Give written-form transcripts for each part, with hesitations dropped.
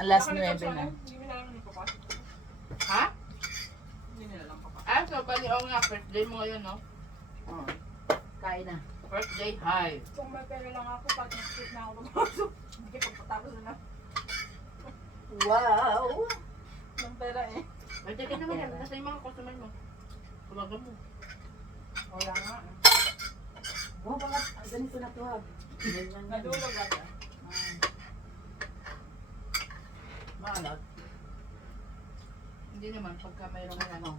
Alas Baka 9 nagkapsa na. Hindi mo na alam yung papasok. Ha? Hindi nila lang papasok. Ah, so bali ako nga, first day mo ngayon, no? Oh. Kain na. First day, hi. Kung may pera lang ako, pag nag-skip na ako pumasok. Hindi pagpatapos na Wow! ng pera eh. Ay, teka naman yan. Nasa yung mga customer mo. Tumagan mo. Wala nga. Oh, bakit ganito na to ha? Ganyan na. Nadulog ata. Maalat. Hindi naman, pagka mayroong ano.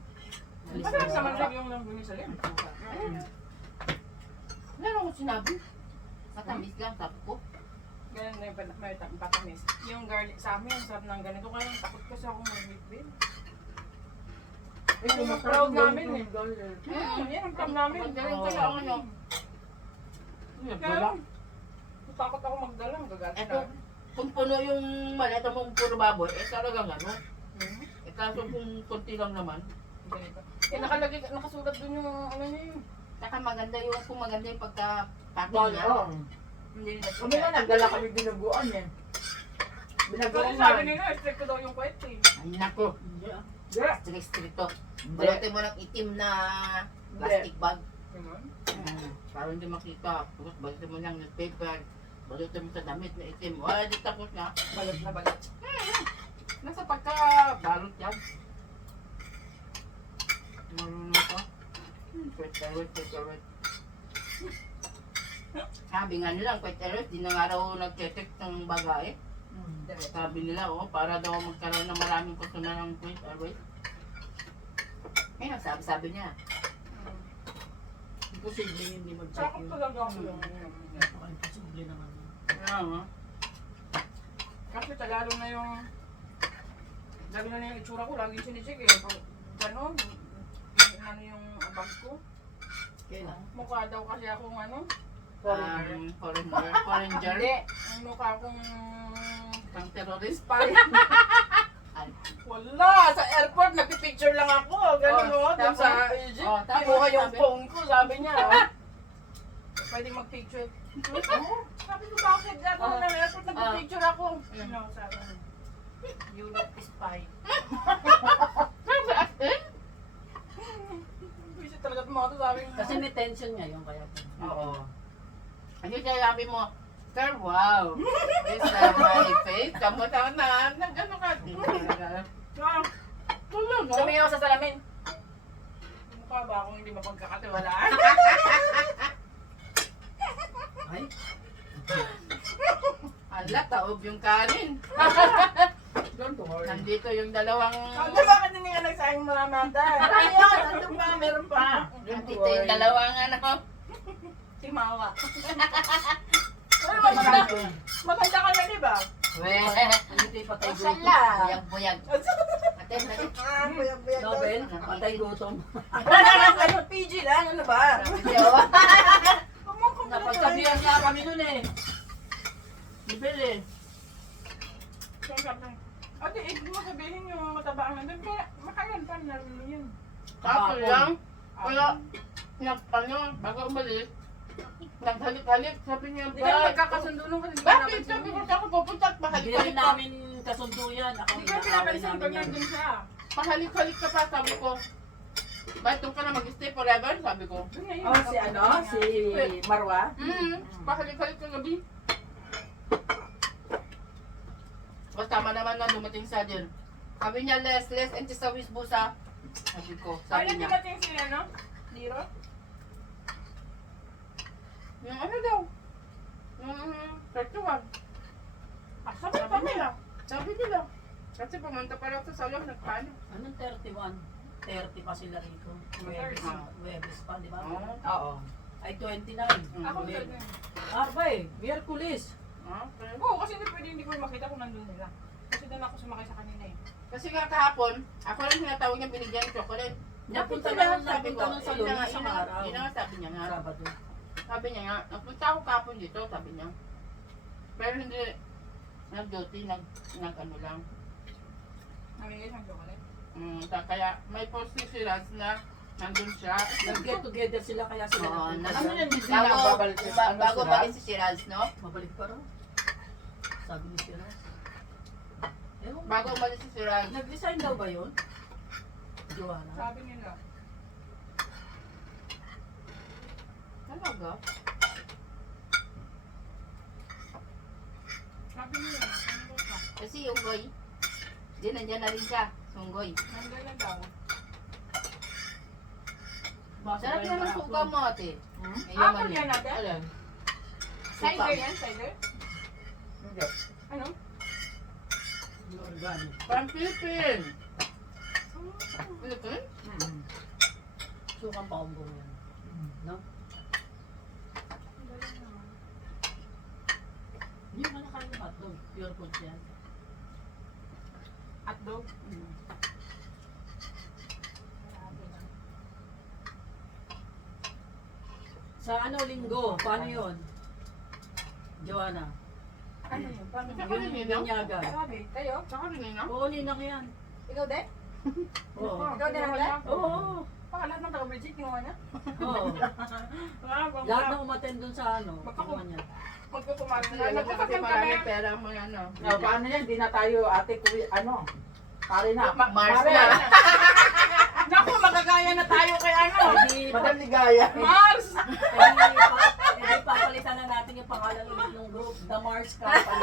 Parang sa malag yung lang bunyi sa lim. Meron ko sinabi. Matamis lang, sabi ko. Ganun na yung may patamis. Yung garlic sa amin, sarap ng ganito. Kaya takot kasi ako mag-whip. Yung proud namin eh. Yan ang proud namin. Magaling kaya ako nyo. Kaya takot ako magdala. Magagat Eto, na. kung puno yung maleta mong puro baboy, eh talagang ano. Eh kaso kung konti lang naman. Ganito. Eh nakalagay, nakasulat dun yung ano niya yun. Saka maganda yung, kung maganda yung pagka-packing niya. Oo. Hindi nila Kami na nagdala kami binuguan eh. Kasi Binuguan sabi na. nila, strict ko daw yung kwet eh. Ay nako, Yeah. strict to. Hindi. Balutin mo ng itim na plastic bag. Ganun. Para hindi makita. Tapos balutin mo ng newspaper. Balutin mo sa damit na itim. Wala, di tapos na. Balat na balat. Nasa pagka-balot yan. Marunong ko. Kwet-kwet. Sabi nga nila, kwet-kwet, di na nga raw nag-check ng bagay. Sabi nila, oh, para daw magkaroon ng maraming kusunan ng kwet-kwet. Eh, sabi niya. Imposible hindi mag-check Sakot yun. talaga ako yung Imposible naman yun. Kaya nga. kasi tagalog na yung lagi na yung itsura ko, lagi sinicheck eh. Gano'n, ano yung bag ko. Kailan? Mukha daw kasi akong ano. Foreigner. Hindi, ang mukha akong Pang terrorist. spy. Wala! Sa airport, nagpipicture lang ako. Ganun Oh, o, dun tapos? sa Egypt. Oh, tapos, Kinuha yung sabi? phone ko, sabi niya. Pwedeng mag-picture. Sabi ko, bakit? Gano'n na airport, nagpipicture ako. Ano, sabi niya. You look spy. Visit talaga itong mga to, sabi niya. Kasi may tension ngayon kaya. Oo. Ano sabi mo? Sir, wow. Is that my face? Kamuta na. Nag-ano ka? Tulog, no? Tumingin ako sa salamin. Mukha ba akong hindi mapagkakatiwalaan? Ay, Ala, taob yung kanin. don't worry. Nandito yung dalawang... Ano ba ka din nga nagsayang maramata? Ayun, andun pa, meron pa. Nandito yung dalawang ano. Si Mawa. Ano Marami maganda? ko yan. Maganda ka na, di ba? Weh. Andito yung patay gutom. Masala. Buyag-buyag. Ate, dali. Buyag-buyag. Nobel, patay gutom. Ano, PG lang, ano ba? Napagsabihan niya kami nun eh. Bibili. Ate, ibig mo sabihin yung matabaan na doon, kaya makalan pa na yun. Tapos lang. Kaya, ano, bago umalis, naghalik-halik. Sabi niya, Hindi ka magkakasundo nung kasi bakit? Sabi ko, saan ako pupunta at Hindi rin mahalik-halik ka? namin kasundo yan. Ako Hindi ka nakawin pinapansin namin pag yan. nandun siya. Mahalik-halik ka pa, sabi ko. Bakit doon ka na mag-stay forever? Sabi ko. Doon nga yun. Oh, si ano? Si Marwa? Pahalik-halik ka gabi. Basta tama naman na dumating sa din. Sabi niya, less, and sa Wisbusa. Sabi ko, sabi Ayun, niya. dumating si ano? Liro? Yung ano daw? Yung 31. Ah, sabi pa nila. Sabi nila. Kasi pumunta pa lang sa salon, nagpaano. Anong 31? 30 pa sila rito. Webes, Webes pa, di ba? Oo. Ay, 29. Ako Hindi. sa doon. Arba eh, Miyerkules. Okay. Oo, kasi hindi pwede hindi ko makita kung nandun nila. Kasi doon ako sumakay sa kanina eh. Kasi nga kahapon, ako lang tinatawag niya binigyan ng chocolate. Napunta Sabi na, ko, napunta ng salon yun na nga, isang yun na nga, araw. yun na nga sabi niya nga. Sabado. Sabi niya nga, napunta ako kahapon dito, sabi niya. Pero hindi, nag-duty, nag-ano lang. Namingay siyang chocolate. Kaya may post si Shiraz na nandun siya. Nag-get together sila kaya sila. Oo, napunta. ano yan, hindi Bago, nagbabalik si- ano, bago sila? ba si Shiraz, no? Mabalik pa raw. Sabi ni Sira. Ewan ko. Bago umalis si Sirag. Nag-resign daw ba yun? Joanna? Sabi nila. Talaga? Sabi nila. Ano ka? Kasi yung Goy, di nandiyan na rin siya. Sunggoy. Nandiyan na daw. Sarap naman ng suka mo ate. Hmm? May Apple laman yan natin? Alam. Cider yan? Cider? Hindi. Ano? Yung organic. Parang Philippine. Philippine? Sukang paumbong yan. No? Hindi mo nakain yung hotdog. Pure food yan. Hotdog? Sa ano, linggo? Paano yun? Joanna? Ano yun? Paano Saka yun? rin yun, Yung binyagan. Sabi, kayo? Saka rin yun, no? Oo, ninang yan. Ikaw din? Oo. Ikaw din natin? Oo. Baka lahat ng taga-Bridget, kinuha niya? Oo. Lahat na umaten dun sa ano. Magkaku- kinuha niya. Magkukumain Kasi na. kasi Nagkukapal kami. maraming pera mo yan, no? Oh, paano yan? Di na tayo, ate, kuya, ano? Pare na. Mars Pare. na. Naku, magagaya na tayo kay ano? Hindi Madam Ligaya. Mars! papalitan na natin yung pangalan ulit ng group, The Mars Company.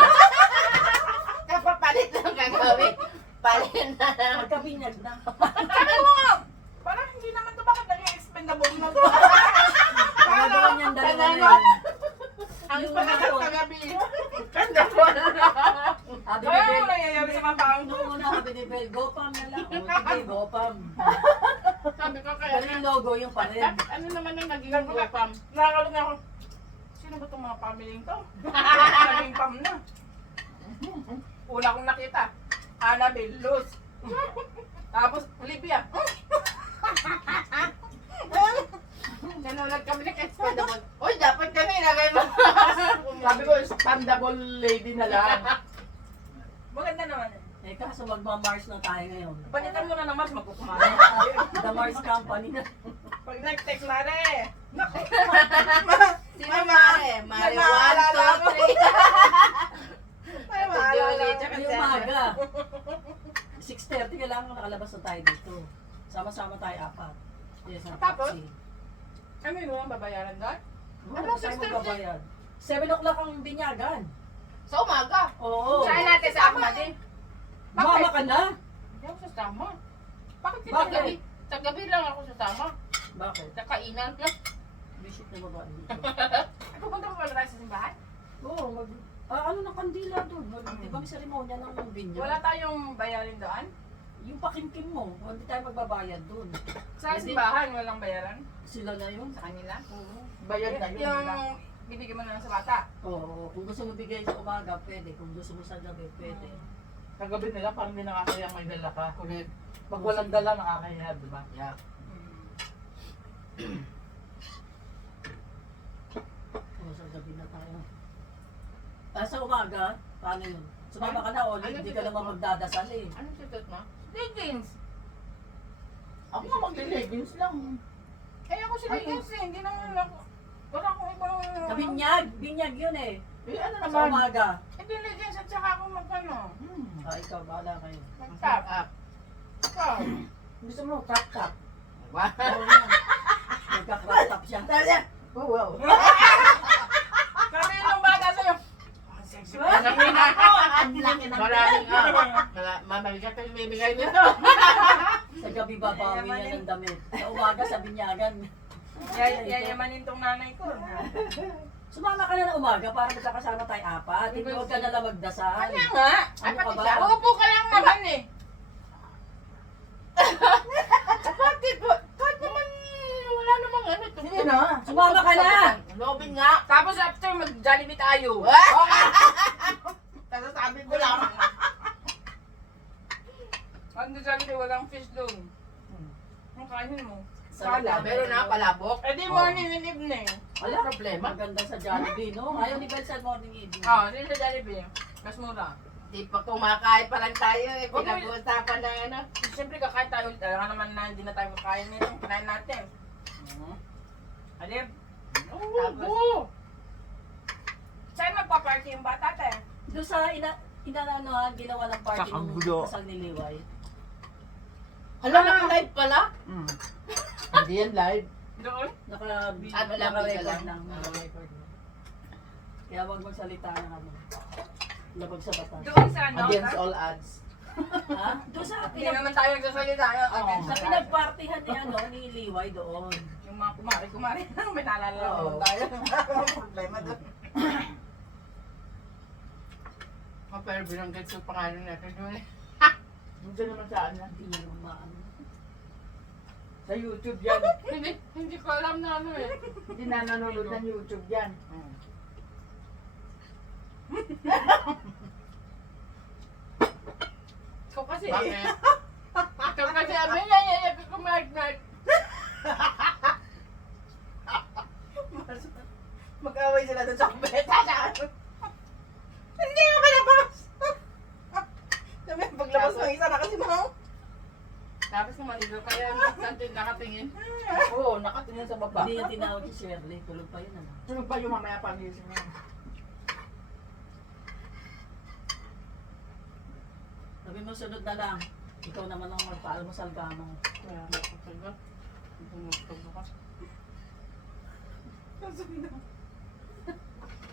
Kapapalit lang gagawin. Palit na lang. Magkabinyag na. Sabi mo nga! Parang hindi naman ito bakit naging expendable na ito? Pagagawa niyan dalawa na Ano? yun. Ang Yung pangalan ano, kagabi. Kanda po na. Habi Kaya ni ano Bel. nangyayari sa kapaang Nung una, habi ni Bel, Gopam na lang. O, sige, Gopam. Sabi ko kaya Pero yung logo yung pa rin. ano naman ang naging gopam? Nakakalog na ako. Sino ba itong mga pamilying to? Naging pam na. Una kong nakita. Annabelle, Luz. Tapos Olivia. Nanonood kami ng expendable. Uy, dapat kami ilagay mo. Sabi ko, expandable lady na lang. Maganda naman eh. Eh, kaso magmamars na tayo ngayon. Palitan mo na ng Mars, magkukumain. The Mars Company na. Pag nag-text na rin. Sino Mare? Mare 1, 2, 3. May maalala. Yung umaga. 6:30 kailangan nakalabas na tayo dito. Sama-sama tayo apat. Yes, ang Tapos? taxi. Ano yun ang babayaran doon? Ano tayo magbabayad? 7 o'clock ang binyagan. Sa umaga. Oo. Saan natin sa Ahmad eh? Mama ka na? Hindi ako sasama. Bakit Bakit? kita Gabi. Sa gabi lang ako sasama. Bakit? Sa kainan. Visit na babae dito. Ay, pupunta pa pala tayo sa simbahan? Oo, ano ng kandila doon? Di ba may seremonya ng binyag? Wala tayong bayarin doon? Yung pakimkim mo, hindi tayo magbabayad doon. Sa Hindi. simbahan, walang bayaran? Sila na yun. Sa kanila? Oo. Bayad na yun. Yung bibigyan mo na lang sa bata? Oo, kung gusto mo bigay sa umaga, pwede. Kung gusto mo sa gabi, pwede. Kagabi nila, parang hindi nakakayang may dala ka. Correct. Pag walang dala, nakakaya, di ba? Yeah. Oo, sa gabi na tayo. Sa umaga, paano yun? Sumama ka na, o hindi ka naman magdadasal eh. Anong sutot mo? Leggings! Ako nga mag-leggings lang. Kaya ako si leggings eh, hindi naman ako. Wala akong ibang... Binyag yun eh. Eh, ano Sa naman? umaga. Hindi leggings at saka ako magkano. Ikaw, bahala kayo. Mag-top. Up. Ikaw. Gusto mo, crop-top. Wow. Oo yan. Nagka-crop top siya. Oh, wow. Kami nung bata sa'yo. Ang sexy pa. Sabihin ako. Ang laki ng Maraming mamabigat ang bibigay nito. Sa gabi babawi yan ng damit. Sa umaga sa binyagan. Yayamanin tong nanay ko. Sumama ka na ng umaga para magkakasama tayo apat. Hindi huwag ka na lang magdasal. Kanya nga. Ano ka ba? Uupo ka lang naman eh. Bakit? Kahit naman wala namang ano. Sige na. Sumama ka na! Lobin nga. Tapos after mag-Jollibee tayo. Tapos sabi ko lang. Pag Jollibee walang fish doon. Ang kanin mo. Sala. Meron na palabok. Eh di morning and evening. Wala problema. Maganda sa Jollibee, no? Ayaw ni Bel sa morning evening. Hindi sa Jollibee. Mas mura. Di pa kumakain pa lang tayo eh. Huwag mo- Pinag-uusapan na ano. Siyempre kakain tayo ulit. Alam naman na hindi na tayo kakain nito. Kinain natin. Alip. Oo. Saan magpa-party yung bata tayo? Doon sa Hinananohan, ginawa ng party Sakang nung gulo. kasal ni Liway. Hala, naka-live pala? Mm. Hindi yan live. Doon? Ano lang, Naka-record lang. lang. Naka-record lang. Kaya huwag magsalita ng ano. Labag sa batas. Doon sa ano? Against all odds. Ha? Doon sa Hindi naman tayo nagsasalita. Sa pinagpartihan ni ano, ni Liway doon. Yung mga kumari lang, may naalala Oo. lang tayo. Walang problema doon. Pero binanggit sa pangalan natin doon eh. Hindi naman saan yan. Hindi niya naman maano. Sa YouTube yan. Hindi ko alam na ano eh. Hindi na nanonood ng YouTube yan. Ikaw kasi Bakit? eh. Ikaw kasi amin yan, kumarag-marag. Mag-away sila doon sa kubeta. Hindi ka palabas. Sabi, paglabas ng isa na kasi mga Tapos kung maligo kayo, natin nakatingin. Oo, nakatingin sa baba. Hindi niya tinawag si Shirley. Tulog pa yun ano. Tulog pa yung mamaya pag-isip niya. Sabi mo sunod na lang. Ikaw naman ang magpaalmusal ka mo. Kaya nakataga. Tumutog ako.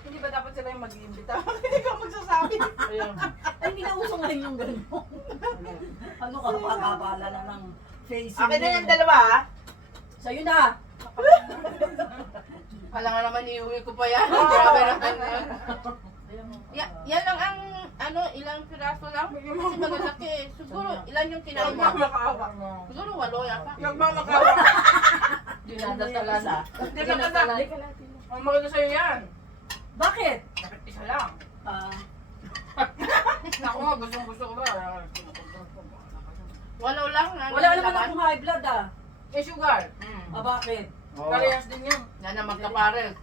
Hindi ba dapat sila yung mag-iimbita? Hindi ka magsasabi. Ayun. Ay, hindi na uso ngayon yung gano'n. Ano ka, pakakabala na ng facing. Akin na mo. yung dalawa ha. Sa'yo na. Kala nga naman iuwi ko pa yan. Grabe naman yun. Ayan mo. Yan lang ang ano, ilang piraso lang. Kasi malalaki eh. Siguro, ilan yung kinain Huwag mo? mo makaawa. Siguro 8 yata. Huwag mo makaawa. Dinadasalan na. Hindi ka na. Ang maganda sa'yo yan. Bakit? Dapat isa lang. Ako nga, gusto ko ba? Wala lang. Wala naman akong high blood ah. Eh, sugar. Bakit? Oo. Parehas din yun. Yan na magkapares.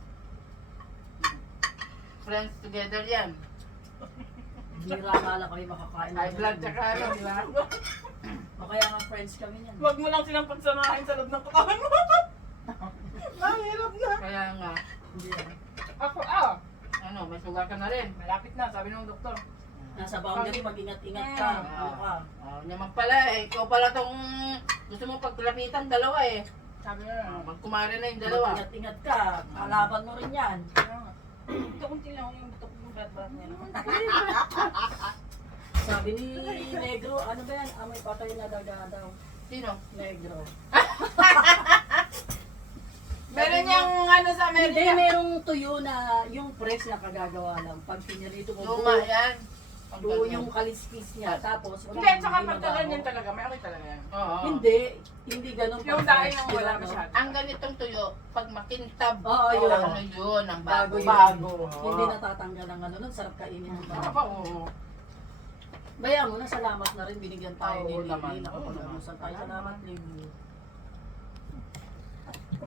Friends together yan. Bira nga lang kami makakain. High blood tsaka ano, di ba? O kaya nga friends kami niyan. Huwag mo lang silang pagsamahin sa loob ng katawan mo. Mahirap na. Kaya nga, Hindi ah. Ako, ano, may sugar ka na rin. malapit na, sabi ng doktor. Nasa boundary, mag-ingat-ingat ka. Ano ka? Naman pala eh, ikaw pala tong gusto mo paglapitan, dalawa eh. Sabi na. Magkumare na yung dalawa. Mag-ingat-ingat ka. Kalaban mo rin yan. Ito kunti lang yung butok ng balat nila. Sabi ni Negro, ano ba yan? Amoy patay na daga daw. Sino? Negro. Meron yung ano sa Hindi, Amerika. merong tuyo na yung press na kagagawa lang. Pag pinirito mo, Luma yan. buo yung kaliskis niya. Tapos, Hindi, tsaka hindi pagtalan mabaho. yan talaga. May amoy talaga yan. Oo. Hindi ganun. Yung pag dahil fresh, ang wala di ba, no? masyado. Ang ganitong tuyo, pag makintab, Oo, yun. ano yun, ang bago. Bago yun. Bago. Hindi natatanggal ang ano nun. Sarap kainin mo Ano pa. pa, oo. Baya mo na, salamat na rin. Binigyan tayo Oo ni naman. Lily. Oo naman. Nakapag-almusal tayo. Salamat, Lily.